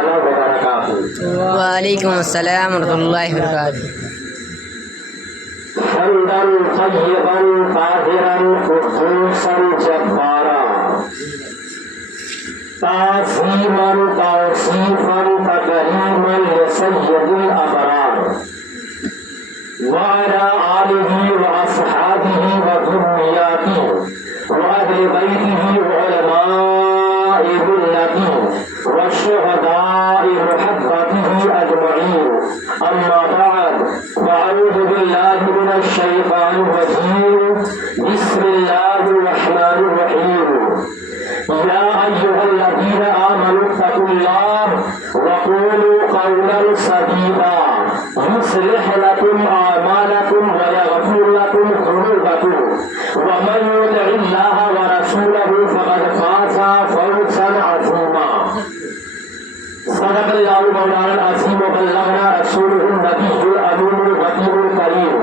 تعالی وبرکاتہ۔ وعلیکم السلام ورحمۃ اللہ وبرکاتہ۔ حمدا طیبا طاہرا قدوسا جبارا تعظیما توصیفا تکریما لسید الابرار وعلى آلہ واصحابہ وذریاتہ واہل بیتہ وعلماء ملتہ والشہداء محبتہ اجمعین، اما بعد فاعوذ باللہ من الشیطان الرجیم، بسم اللہ الرحمن الرحیم۔ یا ایھا الذین آمنوا اتقوا اللہ وقولوا قولا سدیدا يصلح لكم أعمالكم ويغفر لكم ذنوبكم ومن يطع الله ورسوله فقد فاز فوزا عظيما۔ صدق الله مولانا العظيم وبلغنا رسوله النبي الأمين الغفور الكريم،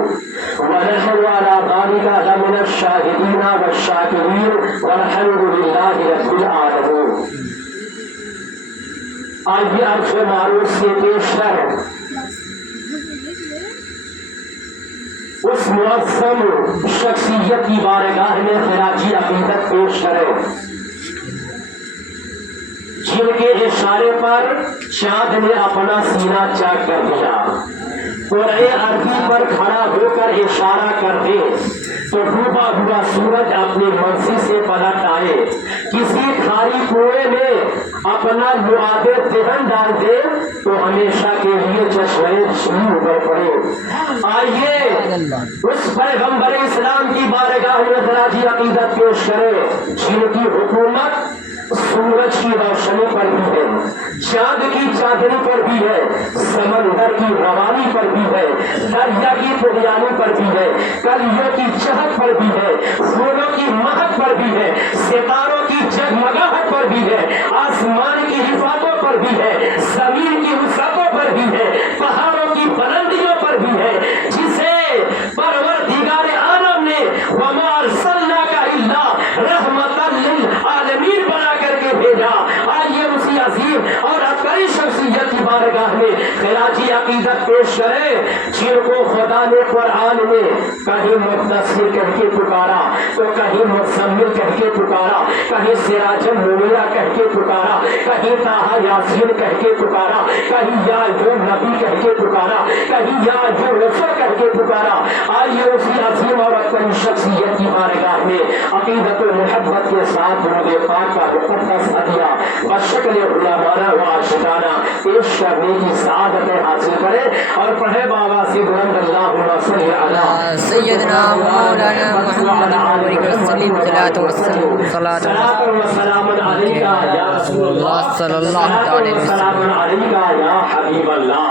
ونحن على ذلك لمن الشاهدين والشاكرين والحمد لله رب العالمين۔ آئیے عرض معروف سے پیش ہے اس معظم شخصیت کی بارگاہ میں خراجی عقیدت پیش کرے جن کے اشارے پر چاند نے اپنا سینہ چاک کر دیا، قرعے عربی پر کھڑا ہو کر اشارہ کر دے تو ڈوبا ہوا سورج اپنی منزل سے پلٹ آئے، کسی کھاری کنویں میں اپنا لعاب دہن ڈال دے تو ہمیشہ کے لیے چشمے شیر ابھر پڑے۔ آئیے اس پیغمبر اسلام کی بارگاہ میں خراجی عقیدت پیش کرے جن کی حکومت سورج کی روشنی پر بھی ہے، چاند کی چاندنی پر بھی ہے، سمندر کی روانی پر بھی ہے، دریا کی طغیانی پر بھی ہے، کلیوں کی چہک پر بھی ہے، پھولوں کی مہک پر بھی ہے، ستاروں کی جگمگاہٹ پر بھی ہے، آسمان کی حفاظتوں پر بھی ہے، زمین کی وسعتوں پر بھی ہے، پہاڑوں کی بلندیوں پر بھی ہے، جسے پروردگار عالم نے وما ارسلناک الا رحمۃ للعالمین بنا کر کے بھیجا۔ آئیے اسی عظیم اور عبقری شخصیت کی بارگاہ میں خراجی عقیدت پیش کرے جن کو خدا نے قرآن میں کہیں مدثر کہہ کے پکارا تو کہیں مزمل کہہ کے پکارا، کہیں سراج منیرہ کہہ کے پکارا، کہیں طٰہٰ یاسین کہہ کے پکارا، کہیں یا جو نبی کہہ کے پکارا، کہیں یا جو رسول کہہ کے پکارا۔ آئیے اسی عظیم اور عبقری شخصیت کی بارگاہ میں عقیدت و محبت کے ساتھ درود پاک کا مقدس ہدیہ بشکل علمانا و عاشقانہ پیش کرنے کی سعادت حاصل کرے اور پڑھے بابا سے بلند اللہم صلی علی سیدنا مولانا محمد وسلم صلاۃ وسلام علیکہ یا رسول اللہ صلی اللہ علیہ وسلم۔ السلام علیکہ یا حبیب اللہ۔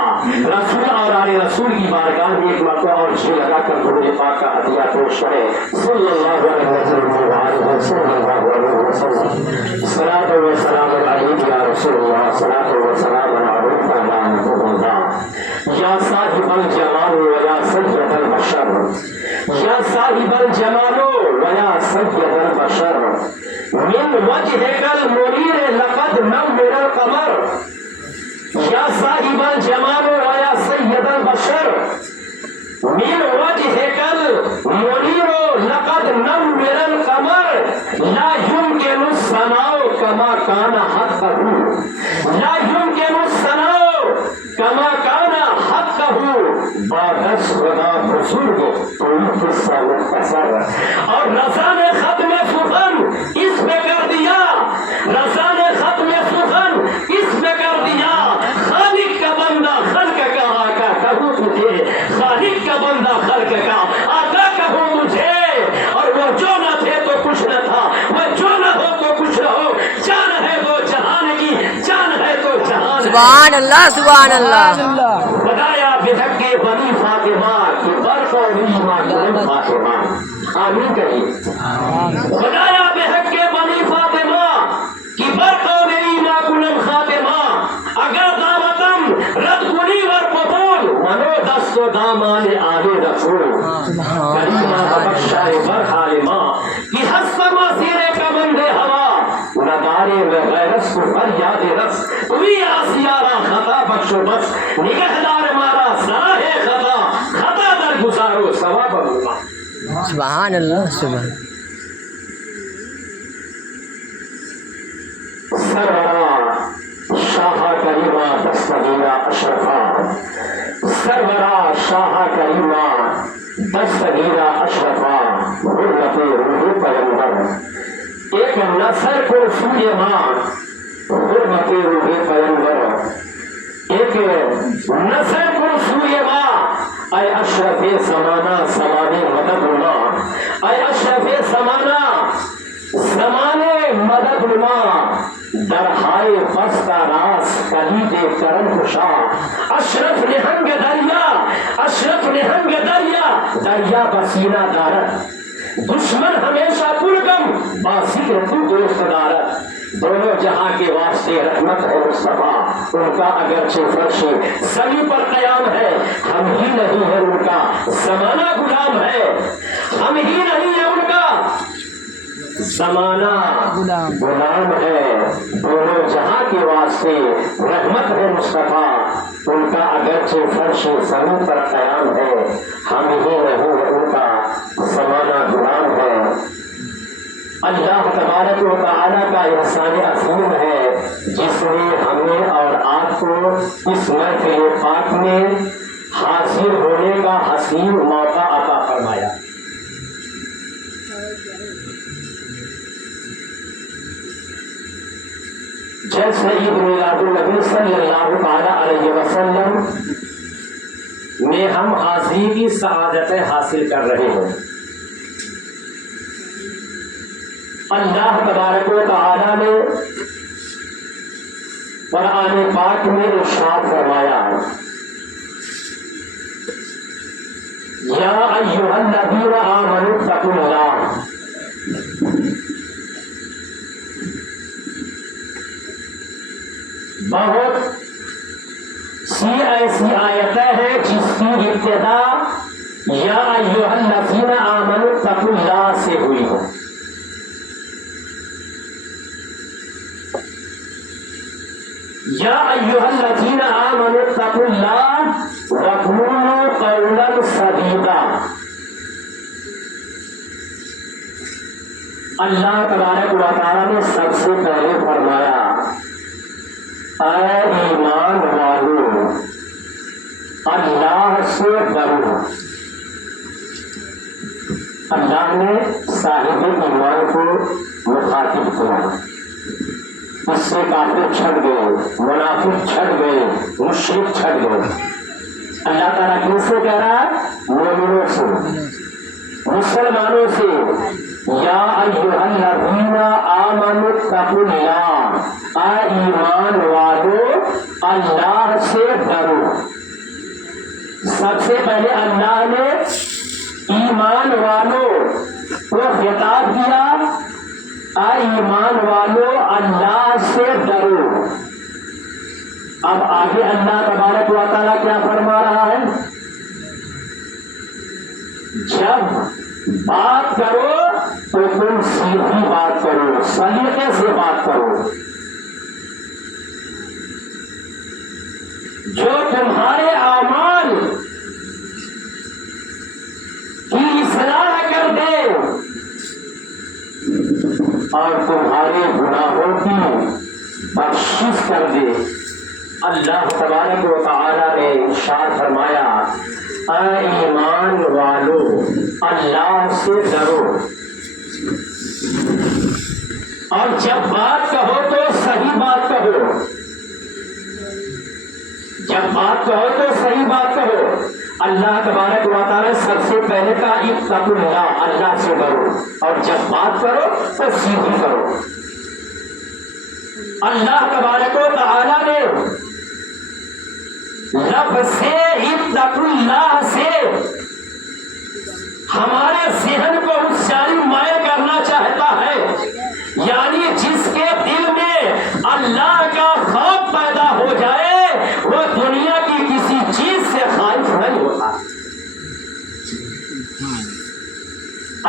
رسول اور آل رسول کی بارگاہ میں ایک مرتبہ اور جی لگا کر درود پاک کا ہدیہ پیش کرے صلی اللہ علیہ وسلم۔ صلاۃ و سلام علیک یا رسول اللہ، صلاۃ و سلام علیک یا صاحب الجمال و یا سید البشر، یا صاحب الجمال و یا سید البشر، من وجهک المنیر لقد نور القمر، یا صاحب الجمال و یا سید البشر، من وجهک المنیر لقد نور القمر، لا يمكن الثناء كما كان حقه، لا يمكن الثناء كما كان حقه، بعد خدا بزرگ کوئی قصہ مختصر۔ اور رضا نے ختم سخن اس پہ کر دیا، رضا نے ختم سخن اس پہ کر دیا، خالق کا بندہ خلق کا آقا کہوں تجھے، خالق کا بندہ خلق کا آقا کہوں مجھے، اور وہ جو نہ تھے تو کچھ نہ تھا، وہ جو نہ ہو تو کچھ نہ ہو، جان ہے تو جہان کی، جان ہے تو جہان ہے۔ سبحان اللہ سبحان اللہ۔ خدایا بحق بنی فاطمہ کی برق و ایمان فاطمہ، آمین کہیے۔ خدایا بحق بنی فاطمہ کی برق و ایمان خاتمہ، اگر دعوتم رد کنی ور قبول منو دست و دامان آل رسول، کریمہ بخشائے بر حالمہ کی حسب مسیر کمند ہوا، ندارے میں غیرت کو فریاد رس، وی آسیار بخش و بس نگہدار مارا سراہ خطا خطا در گزارو ثواب اللہ. سبحان اللہ سبحان. سرورا شاہ کریمہ دستگیرہ اشرفا، سرورا شاہ کریمہ دستگیرہ اشرفا، حرمت روح پیغمبر ایک نثر کو سوئے ماں، حرمت روح پیغمبر ایک نثر کو سوئے ماں، اے اشرف زمانہ زمانے مدد اللہ، اے اشرف زمانہ زمانے مدد اللہ، درہائے فستا راس کلید کرم کشا، اشرف نہنگ دریا، اشرف نہنگ دریا، دریا بسینہ دارت، دشمن ہمیشہ پرگم باذکر تو دوست دارت، دونوں جہاں کے واسطے رحمت ہے مصطفیٰ، ان کا اگرچہ فرش زمین پر قیام ہے، ہم ہی نہیں ہے ان کا زمانہ غلام ہے، ہم ہی نہیں ہے ان کا زمانہ غلام ہے، دونوں جہاں کے واسطے رحمت ہے مصطفیٰ، ان کا اگرچہ فرش زمین پر قیام ہے، ہم ہی نہیں ہے ان کا زمانہ غلام ہے. اللہ تبارک و تعالیٰ کا احسان عظیم ہے جس نے ہمیں اور آپ کو اس محفل پاک میں حاضر ہونے کا حسین موقع عطا فرمایا. جیسے عید میلاد النبی صلی اللہ تعالی علیہ وسلم میں ہم حاضری کی سعادتیں حاصل کر رہے ہیں. اللہ تبارک و تعالی نے قرآن پاک میں ارشاد فرمایا، یا ایھا الذین آمنوا اتقوا اللہ، بہت سی ایسی آیتیں ہیں جس کی ابتدا یا ایھا الذین آمنوا اتقوا اللہ سے ہوئی ہے. یا ایھا الذین آمنوا اتقوا اللہ وقولوا قولا سدیدا. اللہ تبارک و تعالیٰ نے سب سے پہلے فرمایا، اے ایمان والو اللہ سے ڈرو. اللہ نے صاحب ایمان کو مخاطب کیا، اس سے کافر چھٹ گئے، منافق چھٹ گئے، مشرک چھٹ گئے. اللہ تعالیٰ کن سے کہہ رہا ہے؟ مومنوں سے، مسلمانوں سے. یا ایھا الذین آمنوا اتقوا اللہ، اے ایمان والو اللہ سے ڈرو. سب سے پہلے اللہ نے ایمان والوں کو خطاب کیا، اے ایمان والو اللہ سے ڈرو. اب آگے اللہ تبارک و تعالیٰ کیا فرما رہا ہے؟ جب بات کرو تو تم سیدھی بات کرو، سلیقے سے بات کرو. جو تمہارے اعمال کی اصلاح کر دے اور تمہارے گناہوں کی بخشش کر دے. اللہ تبارک و تعالیٰ نے ارشاد فرمایا، اے ایمان والو اللہ سے ڈرو. اور جب بات کہو تو صحیح بات کہو، جب بات کہو تو صحیح بات کہو. اللہ تبارک و تعالیٰ سب سے پہلے کا اتقوا اللہ، اللہ سے ڈرو. اور جب بات کرو تو سیدھی کرو. اللہ تبارک و تعالیٰ نے لفظ سے اتقوا اللہ سے ہمارے ذہن کو اس جانب مائل کرنا چاہتا ہے، یعنی جس کے دل میں اللہ کا خوف پیدا ہو جائے وہ دنیا کی کسی چیز سے خائف نہیں ہوتا.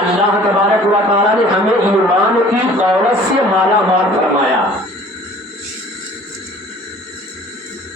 اللہ تبارک و تعالیٰ نے ہمیں ایمان کی دولت سے مالا مال فرمایا.